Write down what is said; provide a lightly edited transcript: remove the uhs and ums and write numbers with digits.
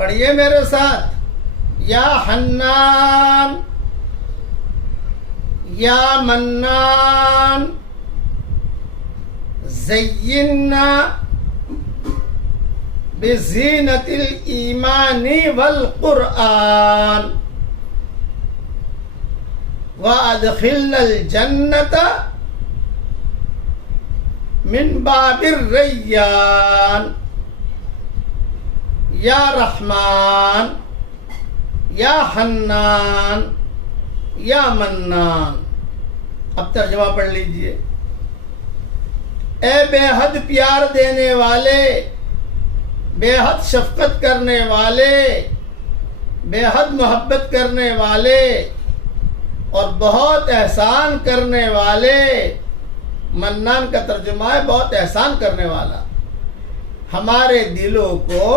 پڑھیے میرے ساتھ. یا حنان یا منان زینا بزینت الایمان والقرآن وادخلنا الجنة من باب الریان. یا رحمان یا حنان یا منان. اب ترجمہ پڑھ لیجئے. اے بے حد پیار دینے والے، بے حد شفقت کرنے والے، بے حد محبت کرنے والے اور بہت احسان کرنے والے. منان کا ترجمہ ہے بہت احسان کرنے والا. ہمارے دلوں کو